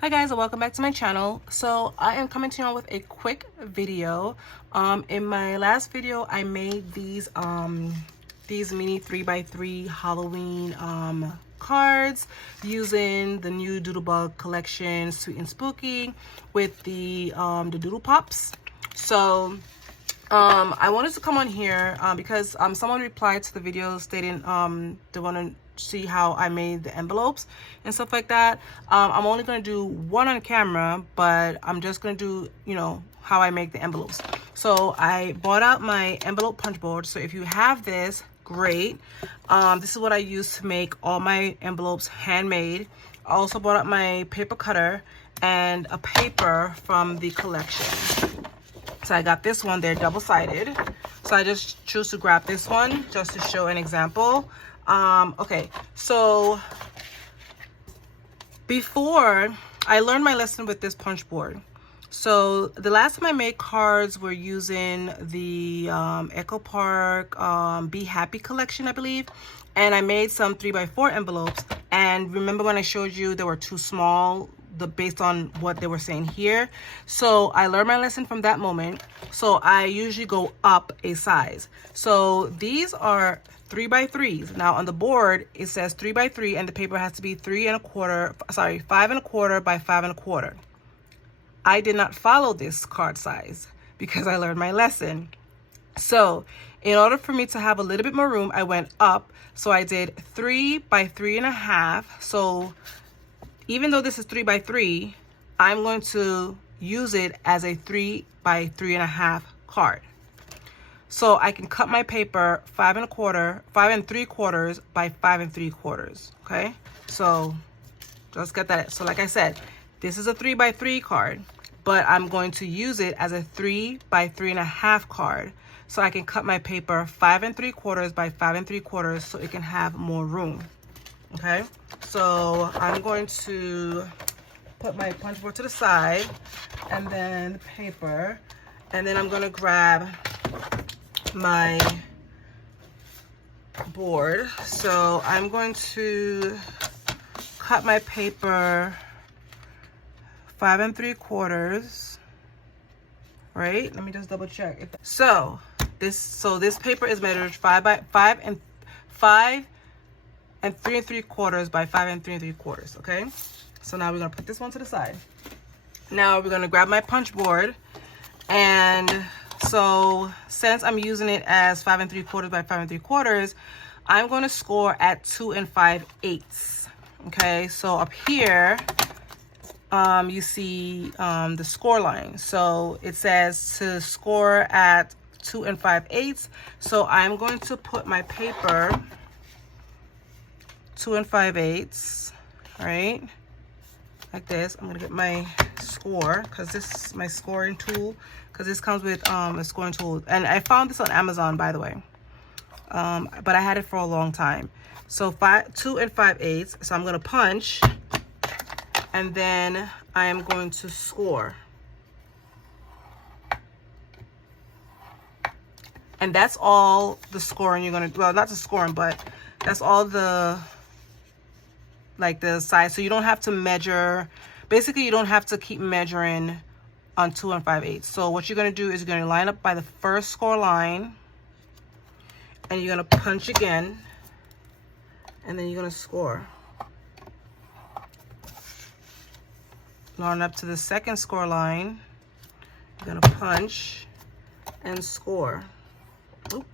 Hi guys, and welcome back to my channel. So I am coming to you with a quick video. In my last video I made these mini 3x3 Halloween cards using the new Doodlebug collection Sweet and Spooky with the Doodle Pops. So I wanted to come on here because someone replied to the video stating they want to see how I made the envelopes and stuff like that. I'm only going to do one on camera, but I'm just going to do, how I make the envelopes. So I bought out my envelope punch board. So if you have this, great. This is what I use to make all my envelopes handmade. I also bought out my paper cutter and a paper from the collection. So I got this one, they're double-sided. So I just choose to grab this one just to show an example. Okay, so before I learned my lesson with this punch board. So the last time I made cards were using the Echo Park Be Happy collection, I believe. And I made some 3x4 envelopes. And remember when I showed you they were too small, based on what they were saying here. So I learned my lesson from that moment. So I usually go up a size. So these are 3x3s. Now on the board it says 3x3 and the paper has to be 5 1/4 by 5 1/4. I did not follow this card size because I learned my lesson. So in order for me to have a little bit more room, I went up. So I did 3 by 3 1/2. So even though this is 3x3, I'm going to use it as a 3 by 3 1/2 card. So I can cut my paper 5 3/4 by 5 3/4. Okay, so just get that. So like I said, this is a 3x3 card, but I'm going to use it as a 3 by 3 1/2 card. So I can cut my paper 5 3/4 by 5 3/4 so it can have more room. Okay, so I'm going to put my punch board to the side and then the paper, and then I'm going to grab my board. So I'm going to cut my paper 5 3/4, right? Let me just double check. So this paper is measured 5 and 3 3/4 by 5 3 3/4. Okay, so now we're gonna put this one to the side. Now we're gonna grab my punch board, and so since I'm using it as 5 3/4 by 5 3/4, I'm going to score at 2 5/8. Okay, so up here you see the score line. So it says to score at 2 5/8. So I'm going to put my paper 2 5/8, right, like this. I'm gonna get my score because this is my scoring tool, because this comes with a scoring tool, and I found this on Amazon, by the way, but I had it for a long time. So 2 5/8. So I'm gonna punch, and then I am going to score, and that's all the scoring you're gonna, well, not the scoring, but that's all the size. So you don't have to measure, basically you don't have to keep measuring on 2 5/8. So what you're going to do is you're going to line up by the first score line, and you're going to punch again, and then you're going to score. Line up to the second score line, you're going to punch and score. Oop.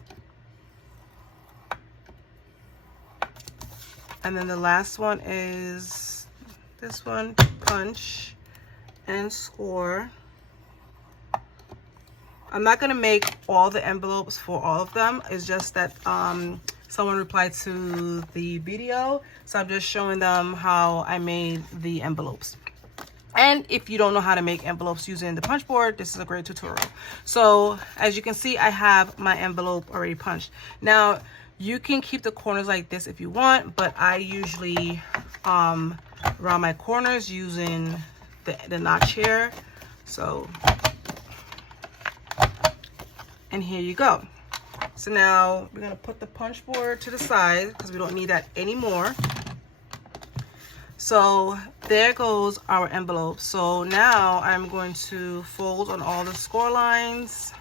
And then the last one is this one, punch and score. I'm not gonna make all the envelopes for all of them. It's just that someone replied to the video, so I'm just showing them how I made the envelopes. And if you don't know how to make envelopes using the punch board, this is a great tutorial. So as you can see, I have my envelope already punched. Now you can keep the corners like this if you want, but I usually round my corners using the notch here. So, and here you go. So now we're gonna put the punch board to the side because we don't need that anymore. So there goes our envelope. So now I'm going to fold on all the score lines.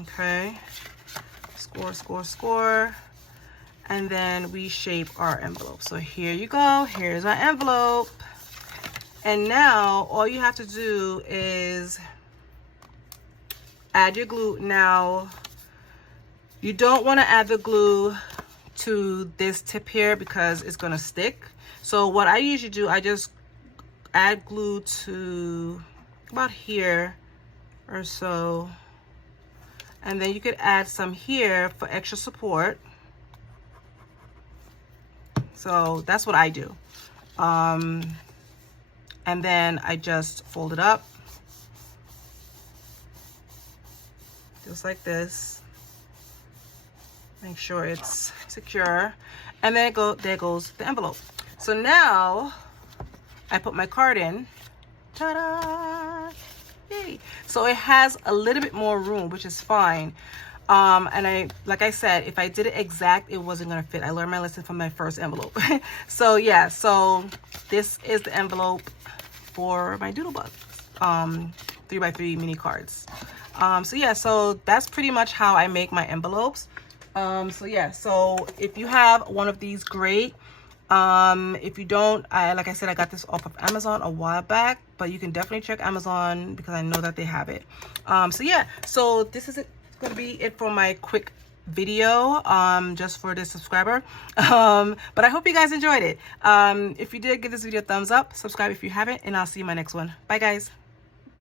Okay, score, score, score. And then we shape our envelope. So here you go, here's our envelope. And now all you have to do is add your glue. Now, you don't want to add the glue to this tip here because it's going to stick. So what I usually do, I just add glue to about here or so. And then you could add some here for extra support. So that's what I do. And then I just fold it up. Just like this. Make sure it's secure. And then there goes the envelope. So now I put my card in. Ta-da! Yay! So it has a little bit more room, which is fine. And like I said, if I did it exact, it wasn't gonna fit. I learned my lesson from my first envelope. So yeah, so this is the envelope for my Doodlebug 3x3 mini cards. So yeah, so that's pretty much how I make my envelopes. So yeah, so if you have one of these, great. If you don't, like I said, I got this off of Amazon a while back, but you can definitely check Amazon because I know that they have it. So yeah, so this is going to be it for my quick video, just for this subscriber. But I hope you guys enjoyed it. If you did, give this video a thumbs up, subscribe if you haven't, and I'll see you in my next one. Bye guys.